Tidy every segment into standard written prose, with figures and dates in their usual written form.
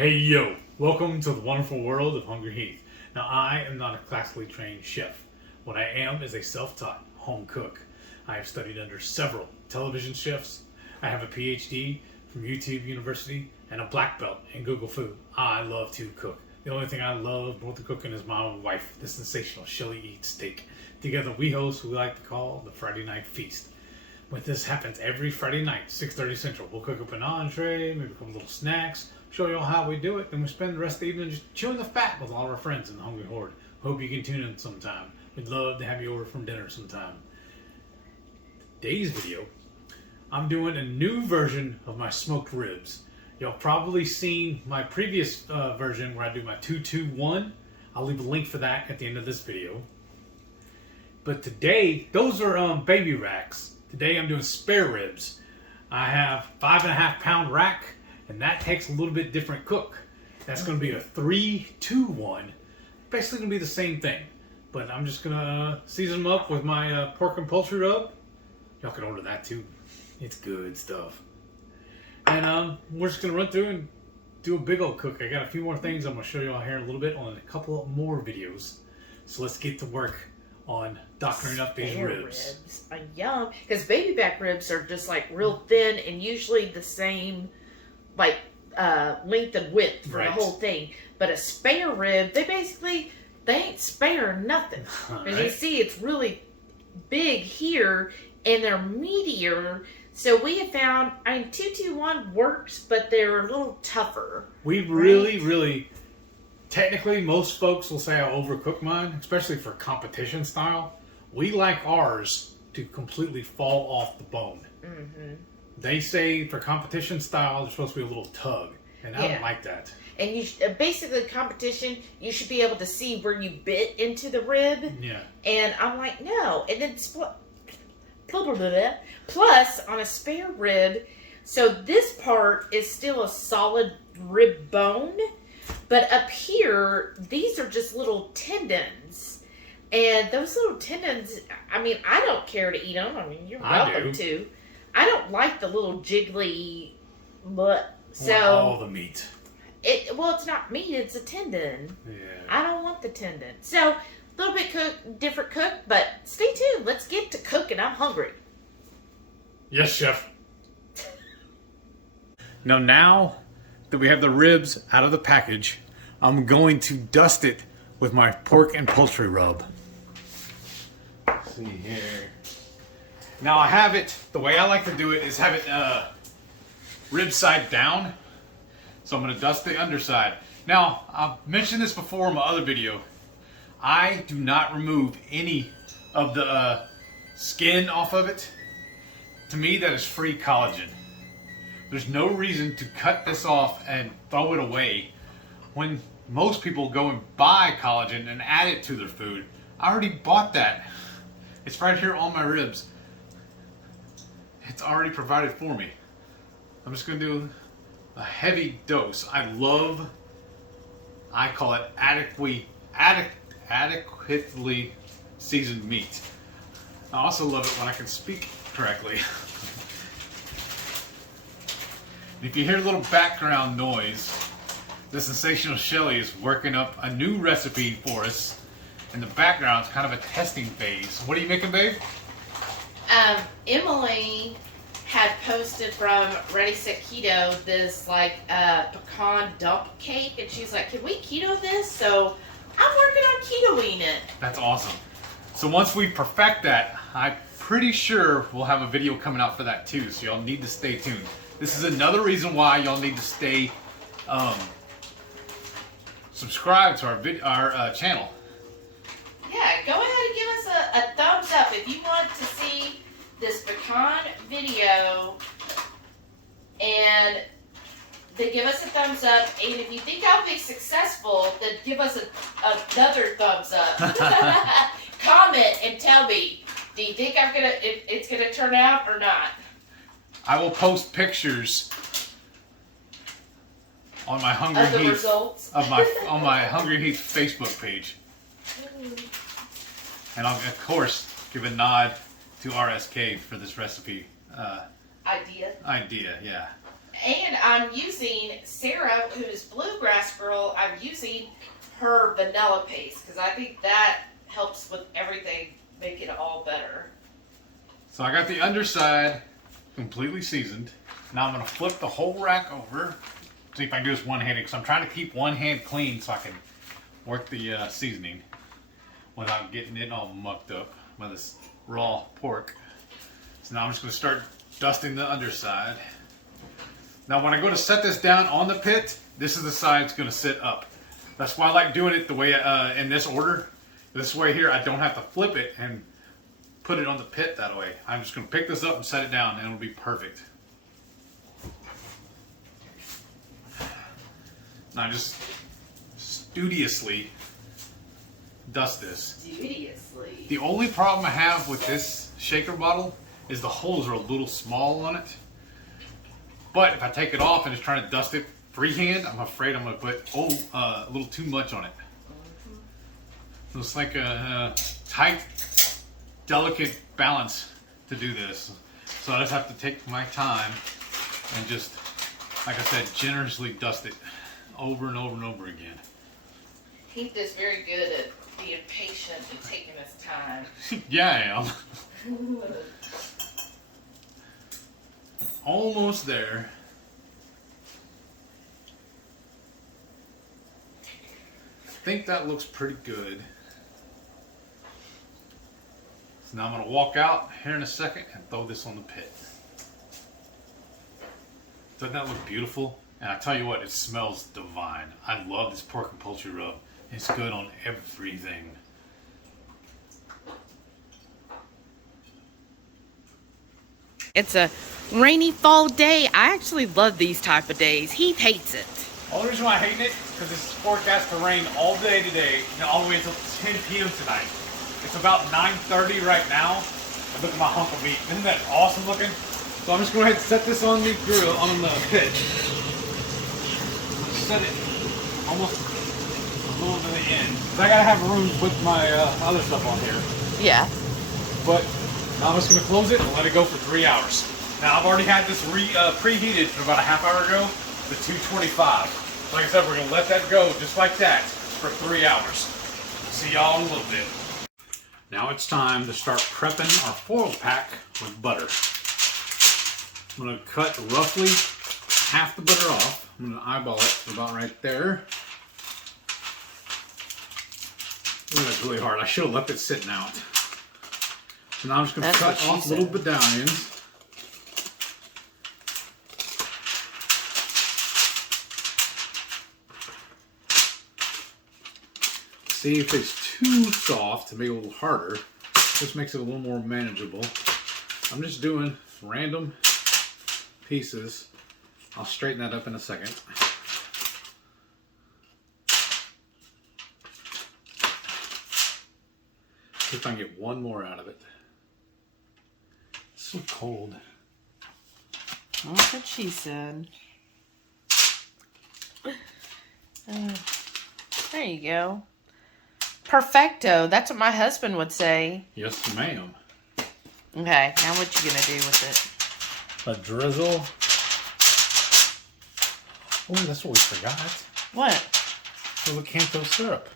Hey yo, welcome to the wonderful world of HungryHeath. Now I am not a classically trained chef. What I am is a self-taught home cook. I have studied under several television chefs. I have a PhD from YouTube University and a black belt in Google Food. I love to cook. The only thing I love more than cooking is my own wife, the sensational Shelly eats steak. Together we host what we like to call the Friday Night Feast. When this happens every Friday night, 6:30 Central, we'll cook up an entree, maybe a couple little snacks, show you all how we do it, then we spend the rest of the evening just chewing the fat with all of our friends in the Hungry Horde. Hope you can tune in sometime. We'd love to have you over from dinner sometime. Today's video, I'm doing a new version of my smoked ribs. Y'all probably seen my previous version where I do my 2-2-1. I'll leave a link for that at the end of this video. But today, those are baby racks. Today I'm doing spare ribs. I have 5.5 pound rack, and that takes a little bit different cook. That's going to be a 3-2-1. Basically going to be the same thing, but I'm just going to season them up with my pork and poultry rub. Y'all can order that too. It's good stuff. And we're just going to run through and do a big old cook. I got a few more things I'm going to show you all here in a little bit on a couple more videos. So let's get to work on doctoring up these ribs. Yum. Because baby back ribs are just like real thin and usually the same like length and width for the whole thing. But a spare rib, they ain't spare nothing. As you see, it's really big here and they're meatier. So we have found, 2-2-1 works, but they're a little tougher. We really, technically, most folks will say I overcook mine, especially for competition style. We like ours to completely fall off the bone. Mm-hmm. They say for competition style, there's supposed to be a little tug, and I don't like that. And you basically competition, you should be able to see where you bit into the rib. Yeah. And I'm like, no. And then plus on a spare rib, so this part is still a solid rib bone. But up here, these are just little tendons. And those little tendons, I don't care to eat them. You're welcome to. I don't like the little jiggly butt. So all the meat. It's not meat, it's a tendon. Yeah. I don't want the tendon. So, a little bit different cook, but stay tuned. Let's get to cooking. I'm hungry. Yes, chef. Now that we have the ribs out of the package, I'm going to dust it with my pork and poultry rub. Let's see here. Now I have it, the way I like to do it is have it rib side down. So I'm going to dust the underside. Now, I've mentioned this before in my other video. I do not remove any of the skin off of it. To me, that is free collagen. There's no reason to cut this off and throw it away when most people go and buy collagen and add it to their food. I already bought that. It's right here on my ribs. It's already provided for me. I'm just going to do a heavy dose. I call it adequately seasoned meat. I also love it when I can speak correctly. If you hear a little background noise, the sensational Shelly is working up a new recipe for us. In the background, it's kind of a testing phase. What are you making, babe? Emily had posted from Ready Set Keto this pecan dump cake, and she's like, "Can we keto this?" So I'm working on ketoing it. That's awesome. So once we perfect that, I'm pretty sure we'll have a video coming out for that too. So y'all need to stay tuned. This is another reason why y'all need to stay subscribed to our channel. Yeah, go ahead and give us a thumbs up if you want to see this pecan video, and then give us a thumbs up. And if you think I'll be successful, then give us another thumbs up. Comment and tell me, do you think it's gonna turn out or not? I will post pictures on my on my HungryHeath Facebook page, and I'll of course give a nod to RSK for this recipe idea. Yeah. And I'm using Sarah, who's Bluegrass Girl, I'm using her vanilla paste because I think that helps with everything, make it all better. So I got the underside completely seasoned. Now I'm going to flip the whole rack over. See if I can do this one-handed, because I'm trying to keep one hand clean so I can work the seasoning without getting it all mucked up by this raw pork. So now I'm just going to start dusting the underside. Now when I go to set this down on the pit, this is the side it's going to sit up. That's why I like doing it the way in this order. This way here, I don't have to flip it and put it on the pit that way. I'm just going to pick this up and set it down, and it'll be perfect. Now just studiously dust this. Studiously. The only problem I have with this shaker bottle is the holes are a little small on it. But if I take it off and just try to dust it freehand, I'm afraid I'm going to put a little too much on it. So it's like a tight, delicate balance to do this. So I just have to take my time and just, like I said, generously dust it over and over and over again. Heath is very good at being patient and taking his time. Yeah, I am. Almost there. I think that looks pretty good. So now I'm going to walk out here in a second and throw this on the pit. Doesn't that look beautiful? And I tell you what, it smells divine. I love this pork and poultry rub. It's good on everything. It's a rainy fall day. I actually love these type of days. He hates it. The only reason why I hate it is because it's forecast to rain all day today and all the way until 10 p.m. tonight. It's about 9:30 right now. And look at my hunk of meat. Isn't that awesome looking? So I'm just going to go ahead and set this on the grill, on the pit. Set it almost a little to the end. I got to have room with my other stuff on here. Yeah. But now I'm just going to close it and let it go for 3 hours. Now I've already had this preheated for about a half hour ago to 225. Like I said, we're going to let that go just like that for 3 hours. See y'all in a little bit. Now it's time to start prepping our foil pack with butter. I'm going to cut roughly half the butter off. I'm going to eyeball it about right there. Ooh, that's really hard. I should have left it sitting out. So now I'm just going to cut off little medallions. See if it's too soft to make it a little harder. This makes it a little more manageable. I'm just doing random pieces. I'll straighten that up in a second. See if I can get one more out of it. It's so cold. That's what she said. There you go. Perfecto. That's what my husband would say. Yes, ma'am. Okay, now what you gonna do with A drizzle. Oh, that's what we forgot. it? What? The Lakanto syrup.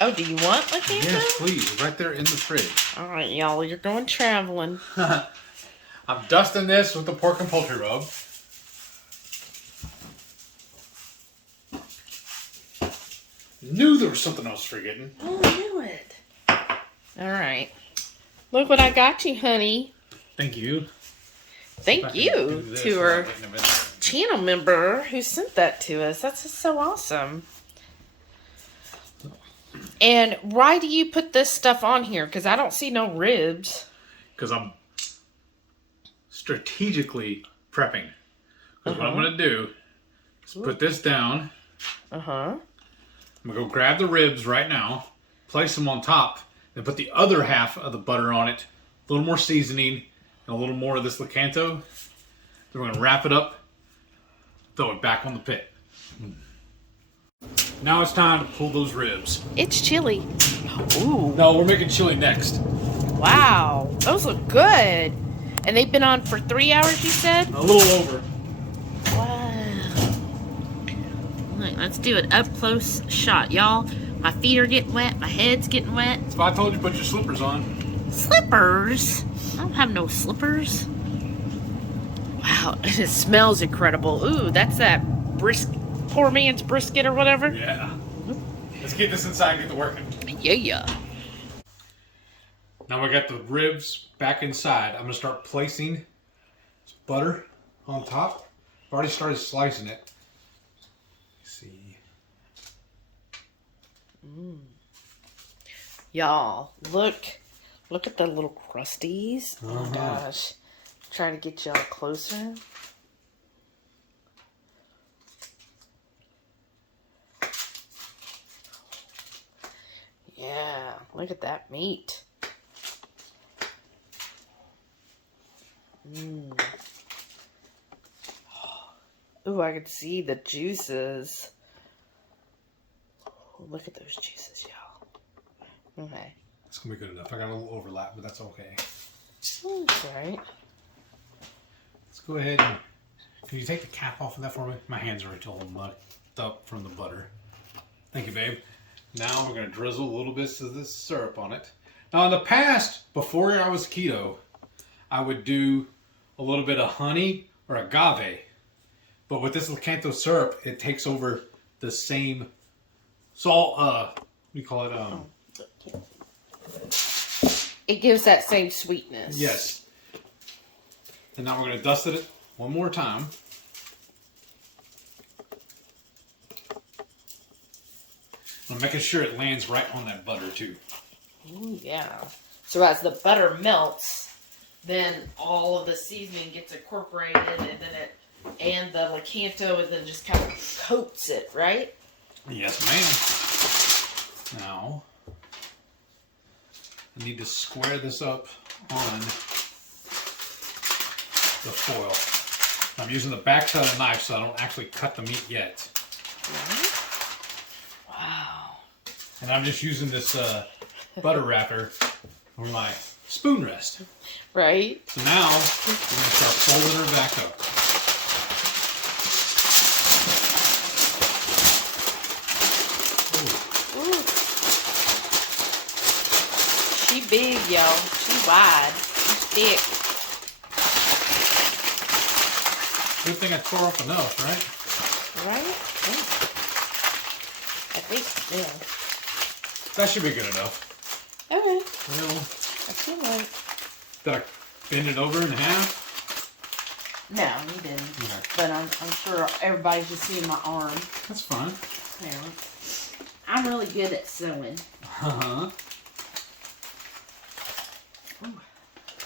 Oh, do you want Lakanto? Yes, please. Right there in the fridge. All right, y'all. You're going traveling. I'm dusting this with the pork and poultry rub. Knew there was something I was forgetting. Oh, I knew it. All right. Look what I got you, honey. Thank you. Thank you to our channel member who sent that to us. That's just so awesome. And why do you put this stuff on here? Because I don't see no ribs. Because I'm strategically prepping. Because what I'm going to do is put this down. I'm going to go grab the ribs right now, place them on top, and put the other half of the butter on it, a little more seasoning, and a little more of this Lakanto. Then we're going to wrap it up, throw it back on the pit. Now it's time to pull those ribs. It's chili. Ooh. No, we're making chili next. Wow. Those look good. And they've been on for 3 hours, you said? A little over. What? Look, let's do an up close shot, y'all. My feet are getting wet. My head's getting wet. That's why I told you to put your slippers on. Slippers? I don't have no slippers. Wow, it smells incredible. Ooh, that's that poor man's brisket or whatever. Yeah. Let's get this inside and get to working. Yeah. Now we got the ribs back inside. I'm going to start placing butter on top. I've already started slicing it. Let's see. Y'all, look at the little crusties. Oh my gosh. Trying to get y'all closer. Yeah, look at that meat. Ooh, I can see the juices. Oh, look at those juices, y'all. Okay. It's going to be good enough. I got a little overlap, but that's okay. That's right. Let's go ahead and... Can you take the cap off of that for me? My hands are already all mucked up from the butter. Thank you, babe. Now we're going to drizzle a little bit of this syrup on it. Now in the past, before I was keto, I would do a little bit of honey or agave. But with this Lakanto syrup, it takes over the same salt, what do you call it? It gives that same sweetness. Yes. And now we're going to dust it one more time. I'm making sure it lands right on that butter too. Ooh, yeah. So as the butter melts, then all of the seasoning gets incorporated, and the Lakanto, and then just kind of coats it, right? Yes, ma'am. Now, I need to square this up on the foil. I'm using the back side of the knife so I don't actually cut the meat yet. Right? Wow. And I'm just using this butter wrapper for my spoon rest. Right. So now, we're going to start folding her back up. Ooh. She big, y'all. She wide. She's thick. Good thing I tore off enough, right? Right? Yeah. I think, yeah. That should be good enough. Okay. Well, I feel like... did I bend it over in half? No, you didn't. Okay. But I'm sure everybody's just seeing my arm. That's fine. Yeah. I'm really good at sewing. Uh-huh.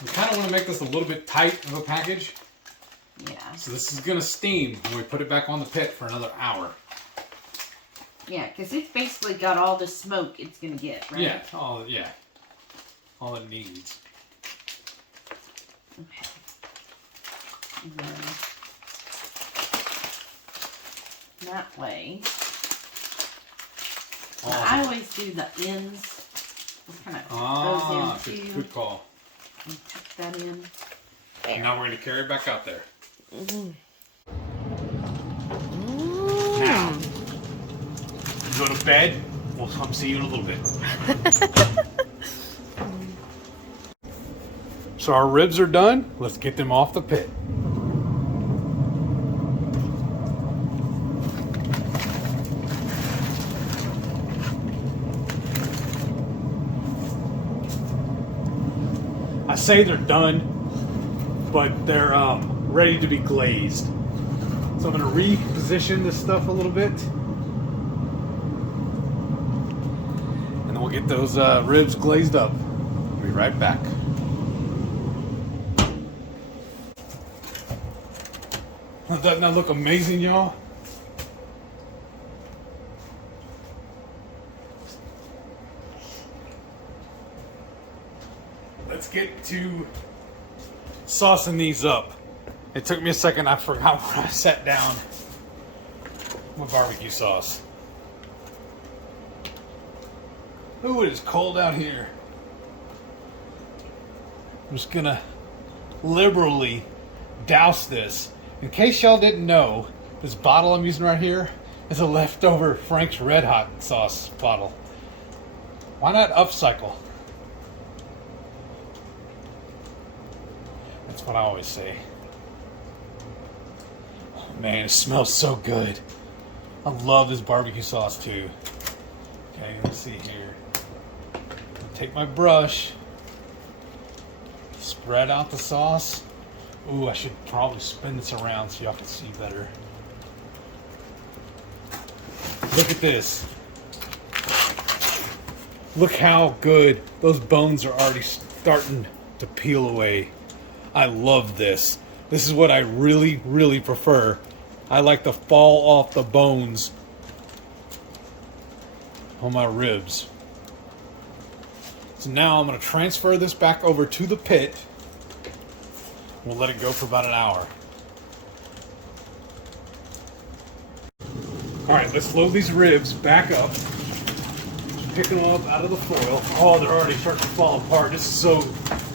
We kind of want to make this a little bit tight of a package. Yeah. So this is going to steam when we put it back on the pit for another hour. Yeah, because it's basically got all the smoke it's going to get, right? Yeah. All it needs. Okay. And then that way. Awesome. I always do the ends. Just kind of those ends too. Good call. And tuck that in. And now we're going to carry it back out there. Mm-hmm. Now, you go to bed. We'll come see you in a little bit. So our ribs are done. Let's get them off the pit. I say they're done, but they're ready to be glazed. So I'm going to reposition this stuff a little bit. And then we'll get those ribs glazed up. Be right back. Doesn't that look amazing, y'all? Let's get to saucing these up. It took me a second. I forgot where I sat down my barbecue sauce. Ooh, it is cold out here. I'm just gonna liberally douse this. In case y'all didn't know, this bottle I'm using right here is a leftover Frank's Red Hot sauce bottle. Why not upcycle? That's what I always say. Oh, man, it smells so good. I love this barbecue sauce too. Okay, let's see here. Take my brush, spread out the sauce. Ooh, I should probably spin this around so y'all can see better. Look at this. Look how good those bones are already starting to peel away. I love this. This is what I really, really prefer. I like to fall off the bones on my ribs. So now I'm going to transfer this back over to the pit. We'll let it go for about an hour. Alright, let's load these ribs back up. Just picking them up out of the foil. Oh, they're already starting to fall apart. This is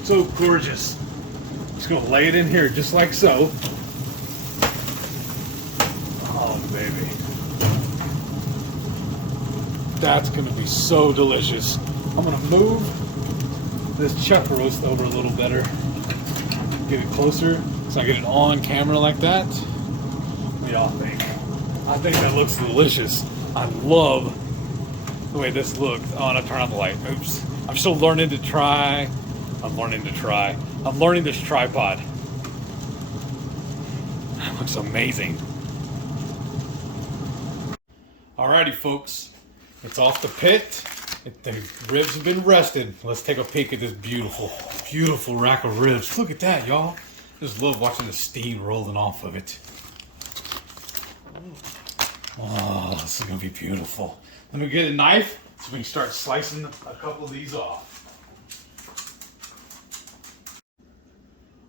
so gorgeous. Just going to lay it in here just like so. Oh, baby. That's going to be so delicious. I'm going to move this chuck roast over a little better. Get it closer so I get it on camera like that. What do y'all think? I think that looks delicious. I love the way this looks. Oh, and I turn on the light. Oops. I'm still learning to try. I'm learning this tripod. That looks amazing. Alrighty, folks. It's off the pit. The ribs have been rested. Let's take a peek at this beautiful, beautiful rack of ribs. Look at that, y'all. Just love watching the steam rolling off of it. Oh, this is going to be beautiful. Let me get a knife so we can start slicing a couple of these off.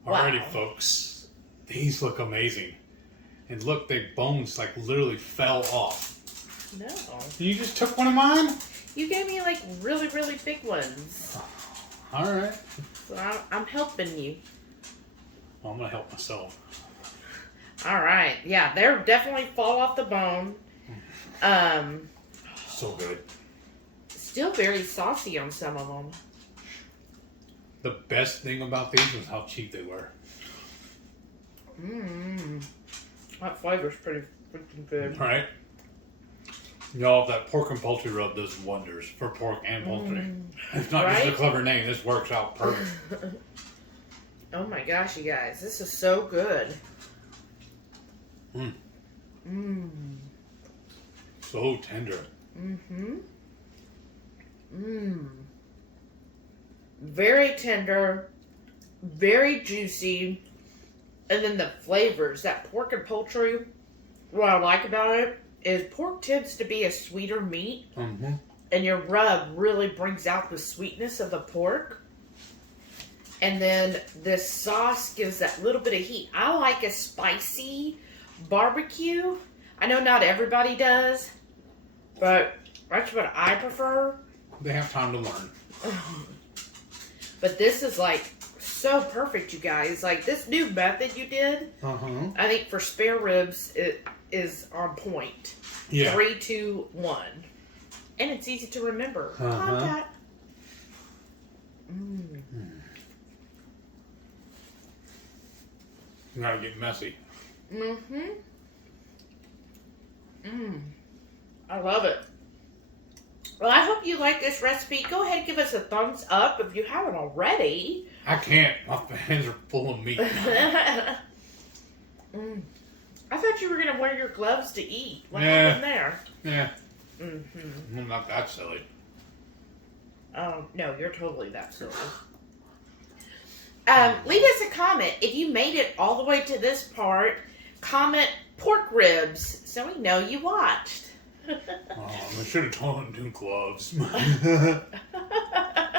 Wow. Alrighty, folks. These look amazing. And look, the bones like literally fell off. No. You just took one of mine? You gave me like really, really big ones. Alright. So I'm helping you. Well, I'm going to help myself. Alright. Yeah, they're definitely fall off the bone. So good. Still very saucy on some of them. The best thing about these was how cheap they were. That flavor's pretty freaking good. Right? Y'all, that pork and poultry rub does wonders for pork and poultry. It's not just a clever name. This works out perfect. Oh my gosh, you guys. This is so good. So tender. Very tender. Very juicy. And then the flavors. That pork and poultry, what I like about it is pork tends to be a sweeter meat. And your rub really brings out the sweetness of the pork. And then this sauce gives that little bit of heat. I like a spicy barbecue. I know not everybody does, but that's what I prefer. They have time to learn. But this is like so perfect, you guys. Like this new method you did, I think for spare ribs, it is on point. Yeah. 3, 2, 1. And it's easy to remember. Contact. You gotta get messy. I love it. Well, I hope you like this recipe. Go ahead and give us a thumbs up if you haven't already. I can't. My hands are full of meat. I thought you were going to wear your gloves to eat. What happened there? Yeah. I'm not that silly. Oh, no, you're totally that silly. Leave us a comment. If you made it all the way to this part, comment pork ribs so we know you watched. I should have told him to do gloves.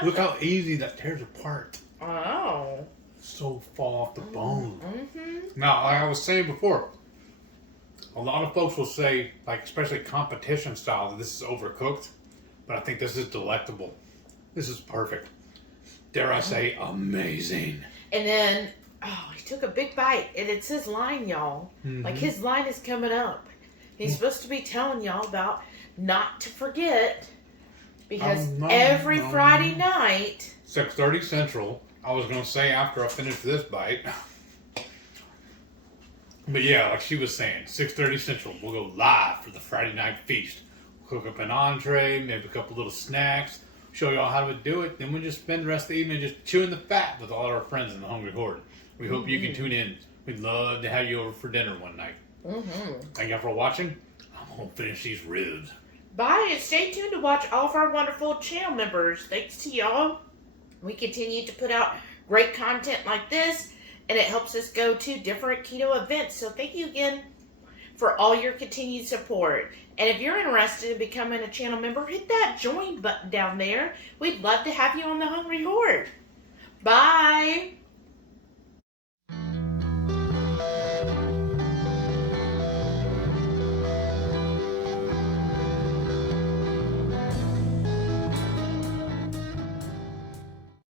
Look how easy that tears apart. Oh. So fall off the bone. Now, like I was saying before, a lot of folks will say, like especially competition style, that this is overcooked. But I think this is delectable. This is perfect. Dare I say, amazing. And then, he took a big bite, and it's his line, y'all. Like his line is coming up. He's supposed to be telling y'all about not to forget, because every Friday night, 6:30 Central. I was gonna say after I finish this bite, but yeah, like she was saying, 6:30 Central. We'll go live for the Friday night feast. We'll cook up an entree, maybe a couple little snacks, show y'all how to do it. Then we'll just spend the rest of the evening just chewing the fat with all our friends in the Hungry Horde. We hope you can tune in. We'd love to have you over for dinner one night. Thank y'all for watching. I'm gonna finish these ribs. Bye, and stay tuned to watch all of our wonderful channel members. Thanks to y'all. We continue to put out great content like this, and it helps us go to different keto events. So thank you again for all your continued support. And if you're interested in becoming a channel member, hit that join button down there. We'd love to have you on the Hungry Horde. Bye.